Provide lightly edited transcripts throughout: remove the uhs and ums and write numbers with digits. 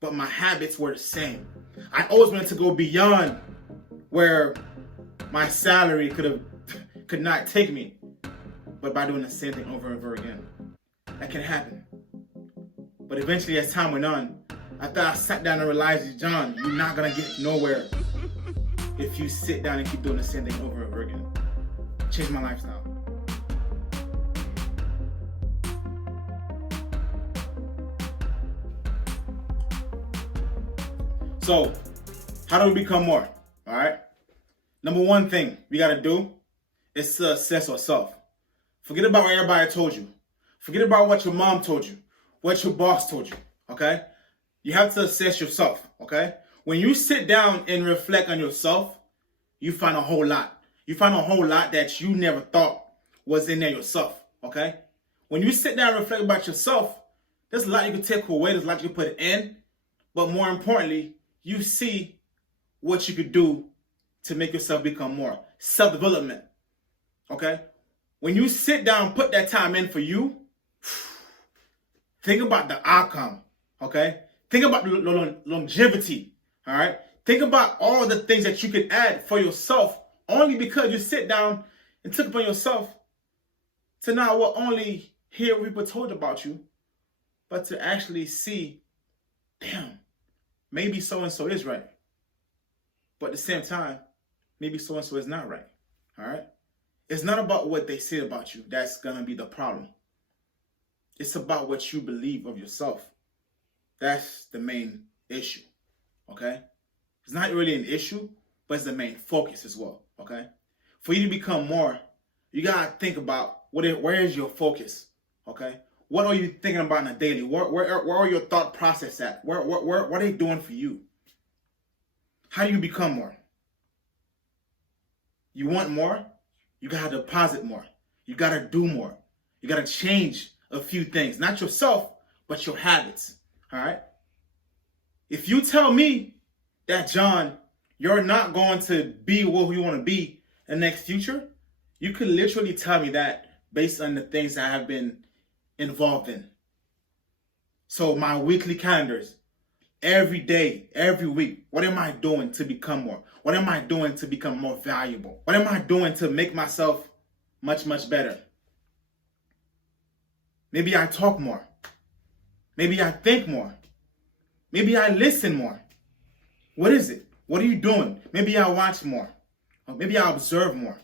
but my habits were the same. I always wanted to go beyond where my salary could not take me, but by doing the same thing over and over again. That can happen. But eventually, as time went on, after I sat down and realized, John, you're not gonna get nowhere if you sit down and keep doing the same thing over and over again. Changed my lifestyle. So, how do we become more? All right. Number one thing we gotta do is to assess ourselves. Forget about what everybody told you. Forget about what your mom told you, what your boss told you. Okay. You have to assess yourself. Okay. When you sit down and reflect on yourself, you find a whole lot. You find a whole lot that you never thought was in there yourself. Okay. When you sit down and reflect about yourself, there's a lot you can take away. There's a lot you can put in. But more importantly, you see what you could do to make yourself become more. Self-development. Okay? When you sit down, put that time in for you, think about the outcome. Okay? Think about the longevity. All right? Think about all the things that you could add for yourself only because you sit down and took upon yourself to not only hear what people told about you, but to actually see, damn, maybe so-and-so is right. But at the same time, maybe so-and-so is not right. All right? It's not about what they say about you that's going to be the problem. It's about what you believe of yourself. That's the main issue. Okay? It's not really an issue, but it's the main focus as well. Okay? For you to become more, you got to think about where is your focus? Okay? What are you thinking about on a daily? Where are your thought process at? What are they doing for you? How do you become more? You want more? You got to deposit more. You got to do more. You got to change a few things. Not yourself, but your habits. All right? If you tell me that, John, you're not going to be what you want to be in the next future, you could literally tell me that based on the things I have been involved in. So my weekly calendars, every day, every week, what am I doing to become more? What am I doing to become more valuable? What am I doing to make myself much, much better? Maybe I talk more. Maybe I think more. Maybe I listen more. What is it? What are you doing? Maybe I watch more. Or maybe I observe more.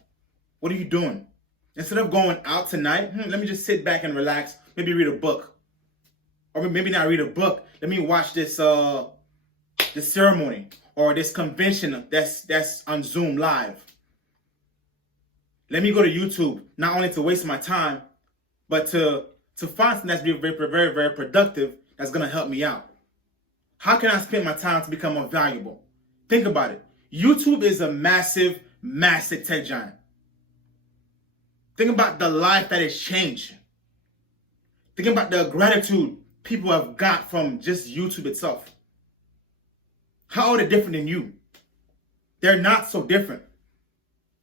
What are you doing? Instead of going out tonight, let me just sit back and relax. Maybe read a book. Or maybe not read a book. Let me watch this ceremony or this convention that's on Zoom live. Let me go to YouTube, not only to waste my time, but to find something that's very, very, very productive that's going to help me out. How can I spend my time to become more valuable? Think about it. YouTube is a massive, massive tech giant. Think about the life that it's changed. Think about the gratitude people have got from just YouTube itself. How are they different than you? They're not so different.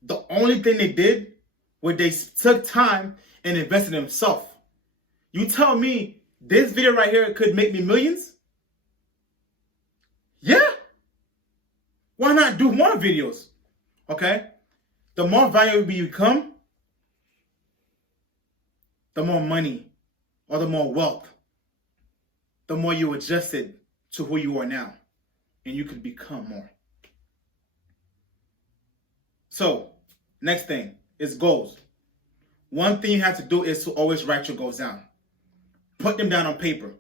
The only thing they did was they took time and invested in themselves. You tell me this video right here could make me millions? Yeah. Why not do more videos? Okay? The more valuable you become, the more money or the more wealth, the more you adjusted to who you are now, and you can become more. So, next thing is goals. One thing you have to do is to always write your goals down. Put them down on paper.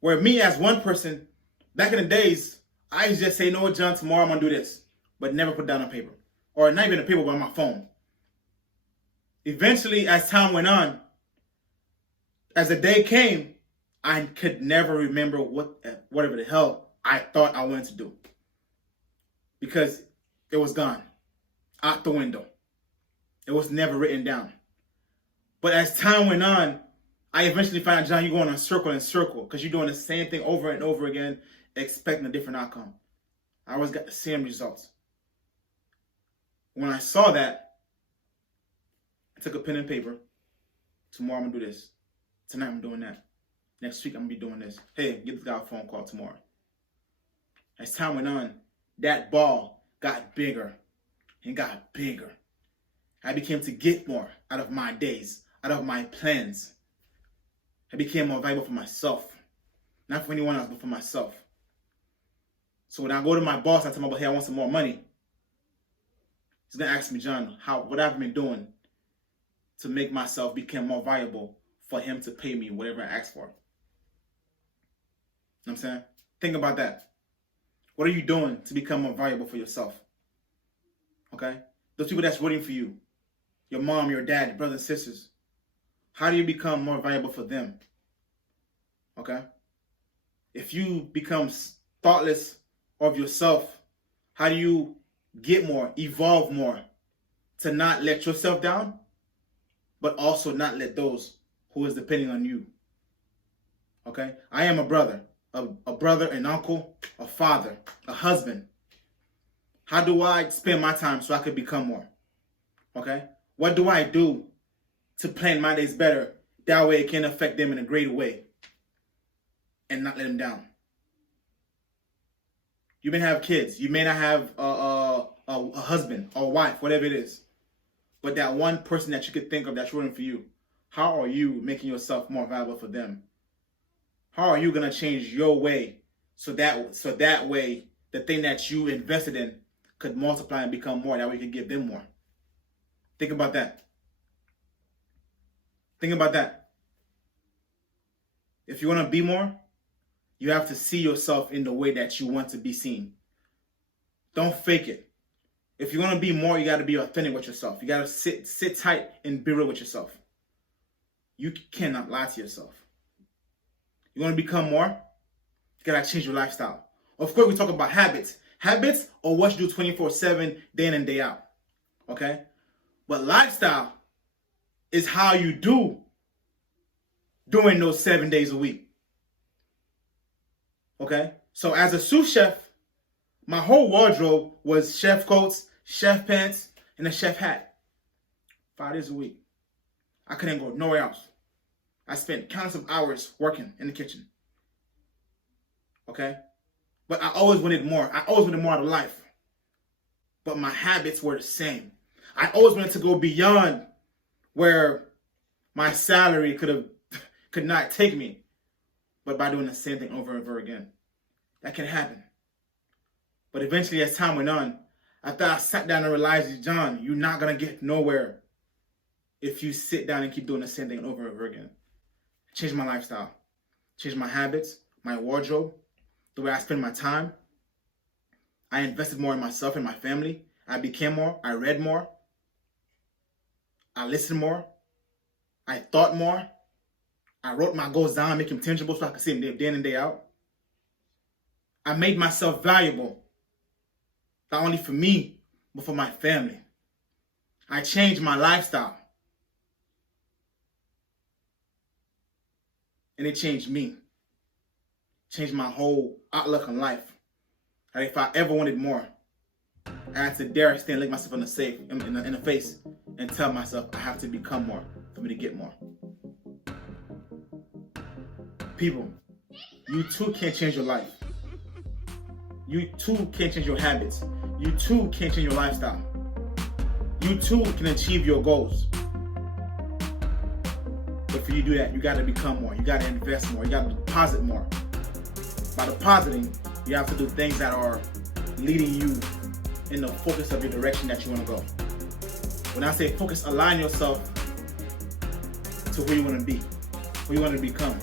Where me as one person, back in the days, I used to just say, no, John, tomorrow I'm going to do this, but never put it down on paper. Or not even on paper, but on my phone. Eventually, as time went on, as the day came, I could never remember whatever the hell I thought I wanted to do. Because it was gone. Out the window. It was never written down. But as time went on, I eventually found, John, you're going in circle and circle because you're doing the same thing over and over again, expecting a different outcome. I always got the same results. When I saw that, I took a pen and paper. Tomorrow I'm going to do this. Tonight I'm doing that. Next week I'm going to be doing this. Hey, give this guy a phone call tomorrow. As time went on, that ball got bigger and got bigger. I began to get more out of my days, out of my plans. I became more valuable for myself. Not for anyone else, but for myself. So when I go to my boss, I tell him, hey, I want some more money. He's going to ask me, John, what I've been doing to make myself become more valuable for him to pay me whatever I ask for. You know what I'm saying? Think about that. What are you doing to become more valuable for yourself? Okay? Those people that's rooting for you, your mom, your dad, your brothers and sisters, how do you become more valuable for them? Okay? If you become thoughtless of yourself, how do you get more, evolve more, to not let yourself down, but also not let those who is depending on you? Okay? I am a brother, an uncle, a father, a husband. How do I spend my time so I could become more? Okay? What do I do to plan my days better? That way it can affect them in a greater way and not let them down. You may have kids. You may not have a husband or wife, whatever it is. But that one person that you could think of that's rooting for you, how are you making yourself more valuable for them? How are you going to change your way so that way the thing that you invested in could multiply and become more? That way you can give them more. Think about that. Think about that. If you want to be more, you have to see yourself in the way that you want to be seen. Don't fake it. If you want to be more, you got to be authentic with yourself. You got to sit tight and be real with yourself. You cannot lie to yourself. You want to become more? You got to change your lifestyle. Of course, we talk about habits. Habits are what you do 24/7, day in and day out. Okay? But lifestyle is how you do during those 7 days a week. Okay? So as a sous chef, my whole wardrobe was chef coats, chef pants, and a chef hat. 5 days a week. I couldn't go nowhere else. I spent countless of hours working in the kitchen. Okay? But I always wanted more. I always wanted more out of life. But my habits were the same. I always wanted to go beyond where my salary could not take me. But by doing the same thing over and over again. That can happen. But eventually, as time went on, after I sat down and realized, John, you're not going to get nowhere if you sit down and keep doing the same thing over and over again. I changed my lifestyle. Changed my habits, my wardrobe, the way I spend my time. I invested more in myself and my family. I became more. I read more. I listened more. I thought more. I wrote my goals down, make them tangible so I could see them day in and day out. I made myself valuable, not only for me, but for my family. I changed my lifestyle. And it changed me. Changed my whole outlook on life. And if I ever wanted more, I had to dare stand, look myself in the face and tell myself I have to become more for me to get more. People, you too can't change your life. You too can't change your habits. You too can't change your lifestyle. You too can achieve your goals. But for you to do that, you got to become more. You got to invest more. You got to deposit more. By depositing, you have to do things that are leading you in the focus of your direction that you want to go. When I say focus, align yourself to where you want to be, where you want to become.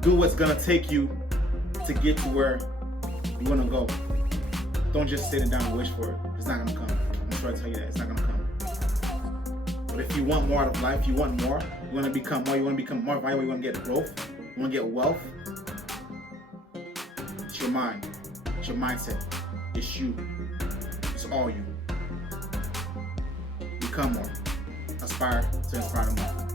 Do what's going to take you to get to where you want to go. Don't just sit down and wish for it. It's not going to come. I'm sure I tell you that. It's not going to come. But if you want more out of life, you want more, you want to become more, you want to become more valuable, you want to get growth, you want to get wealth, it's your mind. It's your mindset. It's you. It's all you. Become more. Aspire to inspire more.